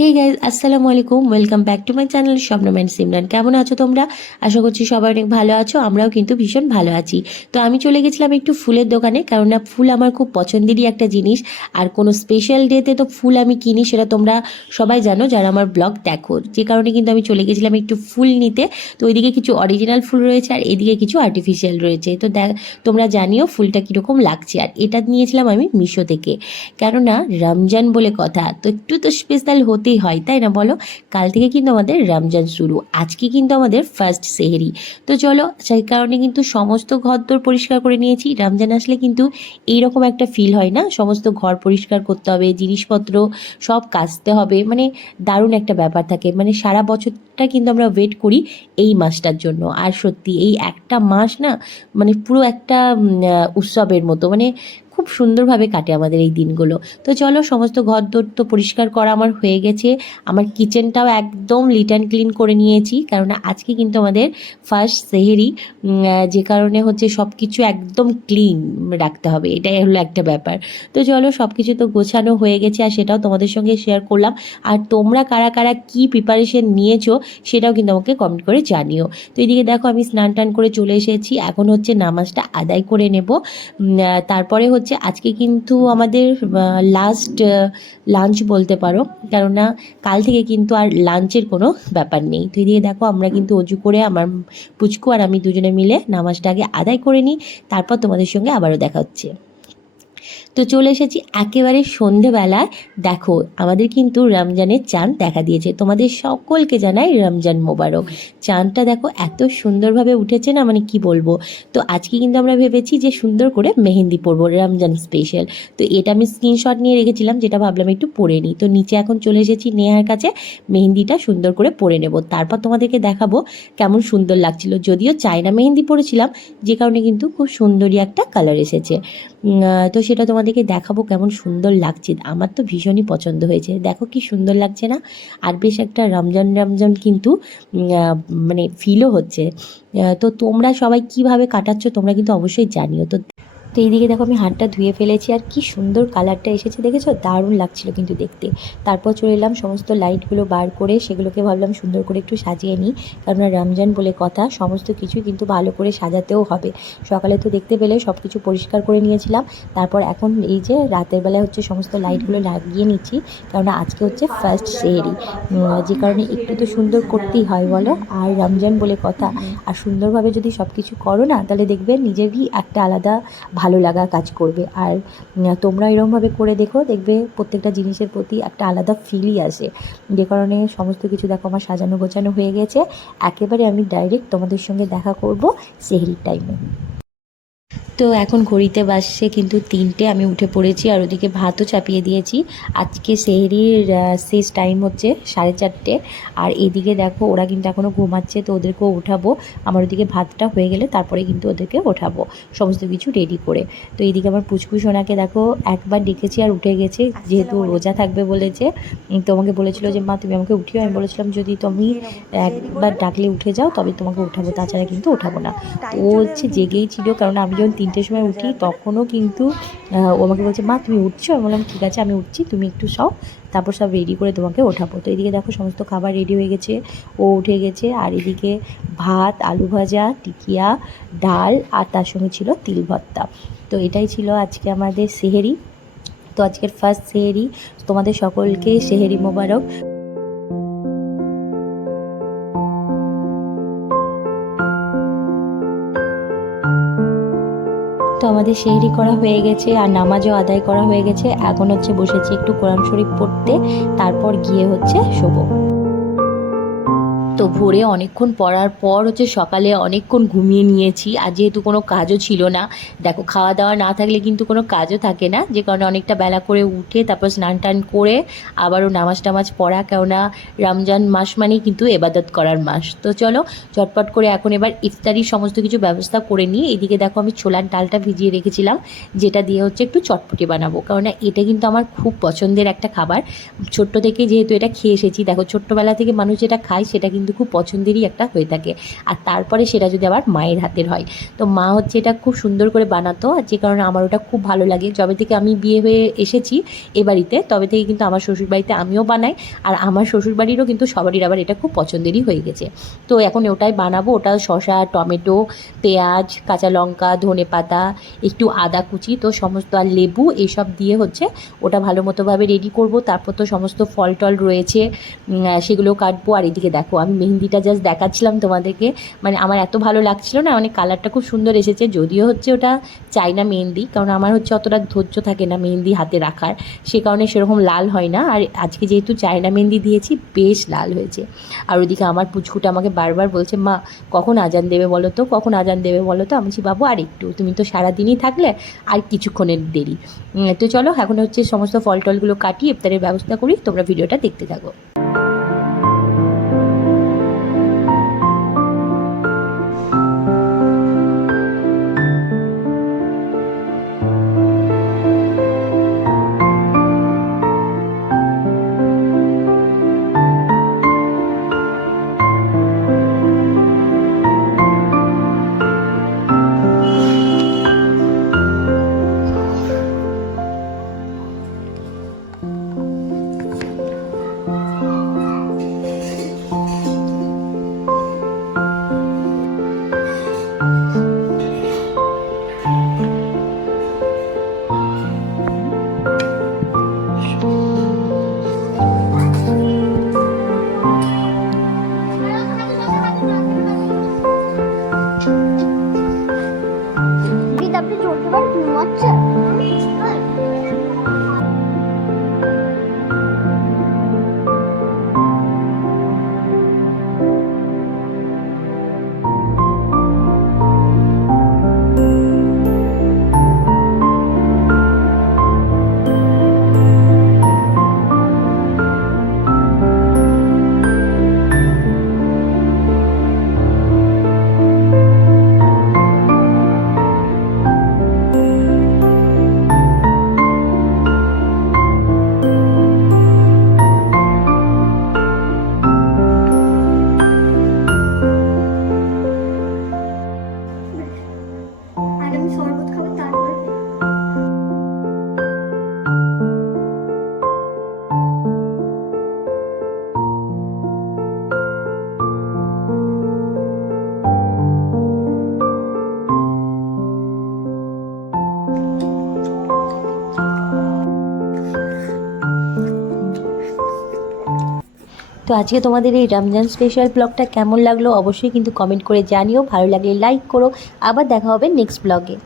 হে guys, আসসালামু আলাইকুম। Welcome back to my channel Shabnam and Simran. কেমন আছো তোমরা? আশা করছি সবাই অনেক ভালো আছো। আমরাও কিন্তু ভীষণ ভালো আছি। তো আমি চলে গেছিলাম একটু ফুলের দোকানে, কেননা ফুল আমার খুব পছন্দেরই একটা জিনিস। আর কোনো স্পেশাল ডেতে তো ফুল আমি কিনি, সেটা তোমরা সবাই জানো যারা আমার ব্লগ দেখো। যে কারণে কিন্তু আমি চলে গেছিলাম একটু ফুল নিতে। তো ওইদিকে কিছু অরিজিনাল ফুল রয়েছে আর এদিকে কিছু আর্টিফিশিয়াল রয়েছে। তো তোমরা জানিও ফুলটা কীরকম লাগছে। আর এটা নিয়েছিলাম আমি মিশো থেকে, কেননা রমজান বলে কথা, তো একটু তো স্পেশাল হতেই হয়, তাই না বলো? কাল থেকে কিন্তু আমাদের রমজান শুরু, আজকে কিন্তু আমাদের ফার্স্ট সেহরি। তো চলো, সেই কারণে কিন্তু সমস্ত ঘরদোর পরিষ্কার করে নিয়েছি। রমজান আসলে কিন্তু এইরকম একটা ফিল হয় না, সমস্ত ঘর পরিষ্কার করতে হবে, জিনিসপত্র সব কাচতে হবে, মানে দারুণ একটা ব্যাপার থাকে। মানে সারা বছরটা কিন্তু আমরা ওয়েট করি এই মাসটার জন্য। আর সত্যি এই একটা মাস না, মানে পুরো একটা উৎসবের মতো, মানে খুব সুন্দরভাবে কাটে আমাদের এই দিনগুলো। তো চলো, সমস্ত ঘরদোর তো পরিষ্কার করা আমার হয়ে গেছে। আমার কিচেনটাও একদম লিট অ্যান্ড ক্লিন করে নিয়েছি, কারণ আজকে কিন্তু আমাদের ফার্স্ট সেহেরি। যে কারণে হচ্ছে সব কিছু একদম ক্লিন রাখতে হবে, এটাই হলো একটা ব্যাপার। তো চলো, সব কিছু তো গোছানো হয়ে গেছে আর সেটাও তোমাদের সঙ্গে শেয়ার করলাম। আর তোমরা কারা কারা কী প্রিপারেশন নিয়েছো সেটাও কিন্তু আমাকে কমেন্ট করে জানিও। তো এদিকে দেখো, আমি স্নান টান করে চলে এসেছি, এখন হচ্ছে নামাজটা আদায় করে নেব। তারপরে হচ্ছে আজকে কিন্তু আমাদের লাস্ট লাঞ্চ বলতে পারো, কেননা কাল থেকে কিন্তু আর লাঞ্চের কোনো ব্যাপার নেই। তো এদিকে দেখো, আমরা কিন্তু অজু করে আমার পুচকু আর আমি দুজনে মিলে নামাজটা আগে আদায় করে নিই, তারপর তোমাদের সঙ্গে আবারও দেখা হচ্ছে। তো চলে এসেছি একেবারে সন্ধেবেলায়। দেখো, আমাদের কিন্তু রমজানের চাঁদ দেখা দিয়েছে। তোমাদের সকলকে জানাই রমজান মোবারক। চাঁদটা দেখো এত সুন্দরভাবে উঠেছে না, মানে কি বলবো। তো আজকে কিন্তু আমরা ভেবেছি যে সুন্দর করে মেহেন্দি পরবো, রমজান স্পেশাল। তো এটা আমি স্ক্রিনশট নিয়ে রেখেছিলাম, যেটা ভাবলাম একটু পরে নিই। তো নিচে এখন চলে এসেছি নেহার কাছে, মেহেন্দিটা সুন্দর করে পরে নেব, তারপর তোমাদেরকে দেখাবো কেমন সুন্দর লাগছিল। যদিও চায়না মেহেন্দি পরেছিলাম, যে কারণে কিন্তু খুব সুন্দরই একটা কালার এসেছে। তো সেটা তোমাদেরকে দেখাবো কেমন সুন্দর লাগছে। আমার তো ভীষণই পছন্দ হয়েছে, দেখো কি সুন্দর লাগছে না। আর বেশ একটা রমজান রমজান কিন্তু মানে ফিলও হচ্ছে। তো তোমরা সবাই কিভাবে কাটাচ্ছ তোমরা কিন্তু অবশ্যই জানিও। তো এইদিকে দেখো, আমি হাতটা ধুয়ে ফেলেছি আর কি সুন্দর কালারটা এসেছে, দেখেছো? দারুণ লাগছিল কিন্তু দেখতে। তারপর চলে এলাম সমস্ত লাইটগুলো বার করে, সেগুলোকে ভাবলাম সুন্দর করে একটু সাজিয়ে নিই, কারণ রমজান বলে কথা, সমস্ত কিছুই কিন্তু ভালো করে সাজাতেও হবে। সকালে তো দেখতে পেলে সব কিছু পরিষ্কার করে নিয়েছিলাম, তারপর এখন এই যে রাতের বেলায় হচ্ছে সমস্ত লাইটগুলো লাগিয়ে নিচ্ছি, কারণ আজকে হচ্ছে ফার্স্ট সেহরি। যে কারণে একটু তো সুন্দর করতেই হয় বলো, আর রমজান বলে কথা। আর সুন্দরভাবে যদি সব কিছু করো না, তাহলে দেখবে নিজেরই একটা আলাদা ভালো লাগা কাজ করবে। আর তোমরা এরকমভাবে করে দেখো, দেখবে প্রত্যেকটা জিনিসের প্রতি একটা আলাদা ফিলই আসে। যে কারণে সমস্ত কিছু দেখো আমার সাজানো গোছানো হয়ে গেছে। একেবারে আমি ডাইরেক্ট তোমাদের সঙ্গে দেখা করব সেহরির টাইমে। তো এখন ঘড়িতে বাজছে কিন্তু 3টে, আমি উঠে পড়েছি আর ওদিকে ভাতও চাপিয়ে দিয়েছি। আজকে সেহরির শেষ টাইম হচ্ছে 4:30। আর এদিকে দেখো, ওরা কিন্তু এখনও ঘুমাচ্ছে, তো ওদেরকেও ওঠাবো। আমার ওদিকে ভাতটা হয়ে গেলে তারপরে কিন্তু ওদেরকে ওঠাবো, সমস্ত কিছু রেডি করে। তো এইদিকে আমার পুচকু সোনাকে দেখো, একবার ডেকেছি আর উঠে গেছে, যেহেতু রোজা থাকবে বলেছে। তোমাকে বলেছিল যে মা তুমি আমাকে উঠিও, আমি বলেছিলাম যদি তুমি একবার ডাকলে উঠে যাও তবে তোমাকে উঠাবো, তাছাড়া কিন্তু উঠাবো না। তো ও হচ্ছে জেগেই ছিল, কারণ আমি যখন 3টের সময় উঠি তখনও কিন্তু ও আমাকে বলছে মা তুমি উঠছো, আমি বললাম ঠিক আছে আমি উঠছি, তুমি একটু সও, তারপর সব রেডি করে তোমাকে ওঠাবো। তো এদিকে দেখো সমস্ত খাবার রেডি হয়ে গেছে, ও উঠে গেছে। আর এদিকে ভাত, আলু ভাজা, টিকিয়া, ডাল, আর তার সঙ্গে ছিল তিল ভর্তা। তো এটাই ছিল আজকে আমাদের সেহরি। তো আজকের ফার্স্ট সেহরি, তোমাদের সকলকে সেহরি মোবারক। তো আমাদের সেহরি করা হয়ে গেছে আর নামাজও আদায় করা হয়ে গেছে। এখন হচ্ছে বসেছি একটু কোরআন শরীফ পড়তে, তারপর গিয়ে হচ্ছে শোবো। তো ভোরে অনেকক্ষণ পড়ার পর হচ্ছে সকালে অনেকক্ষণ ঘুমিয়ে নিয়েছি, আর যেহেতু কোনো কাজও ছিল না। দেখো, খাওয়া দাওয়া না থাকলে কিন্তু কোনো কাজও থাকে না, যে কারণে অনেকটা বেলা করে উঠে তারপর স্নান টান করে আবারও নামাজ টামাজ পড়া, কেননা রমজান মাস মানেই কিন্তু এবাদত করার মাস। তো চলো চটপট করে এখন এবার ইফতারির সমস্ত কিছু ব্যবস্থা করে নিই। এদিকে দেখো, আমি ছোলার ডালটা ভিজিয়ে রেখেছিলাম, যেটা দিয়ে হচ্ছে একটু চটপটি বানাবো, কারণ এটা কিন্তু আমার খুব পছন্দের একটা খাবার। ছোট্ট থেকে যেহেতু এটা খেয়ে এসেছি, দেখো ছোট্টবেলা থেকে মানুষ যেটা খায় সেটা কিন্তু কিন্তু খুব পছন্দেরই একটা হয়ে থাকে। আর তারপরে সেটা যদি আবার মায়ের হাতের হয়, তো মা হচ্ছে এটা খুব সুন্দর করে বানাতো, আর যে কারণে আমার ওটা খুব ভালো লাগে। যবে থেকে আমি বিয়ে হয়ে এসেছি এ বাড়িতে, তবে থেকে কিন্তু আমার শ্বশুরবাড়িতে আমিও বানাই, আর আমার শ্বশুরবাড়িরও কিন্তু সবারই আবার এটা খুব পছন্দেরই হয়ে গেছে। তো এখন ওটাই বানাবো, ওটা শসা, টমেটো, পেঁয়াজ, কাঁচা লঙ্কা, ধনেপাতা, একটু আদা কুচি, তো সমস্ত আর লেবু এইসব দিয়ে হচ্ছে ওটা ভালো মতোভাবে রেডি করব। তারপর তো সমস্ত ফল টল রয়েছে, সেগুলো কাটবো। আর এদিকে দেখো আমি মেহেন্দিটা জাস্ট দেখাচ্ছিলাম তোমাদেরকে, মানে আমার এত ভালো লাগছিল না, মানে কালারটা খুব সুন্দর এসেছে। যদিও হচ্ছে ওটা চাইনা মেহেন্দি, কারণ আমার হচ্ছে অতটা ধৈর্য থাকে না মেহেন্দি হাতে রাখার, সে কারণে সেরকম লাল হয় না। আর আজকে যেহেতু চায়না মেহেন্দি দিয়েছি বেশ লাল হয়েছে। আর ওদিকে আমার পুচকুটা আমাকে বারবার বলছে, মা কখন আজান দেবে বলো তো, কখন আজান দেবে বলো তো। আমি বলছি বাবু আর একটু, তুমি তো সারাদিনই থাকলে, আর কিছুক্ষণের দেরি। তো চলো এখন হচ্ছে সমস্ত ফল টলগুলো কাটি, ইফতারের ব্যবস্থা করি, তোমরা ভিডিওটা দেখতে থাকো। তো আজকে তোমাদের এই রমজান স্পেশাল ব্লগটা কেমন লাগলো অবশ্যই কিন্তু কমেন্ট করে জানিও, ভালো লাগলে লাইক করো। আবার দেখা হবে নেক্সট ব্লগে।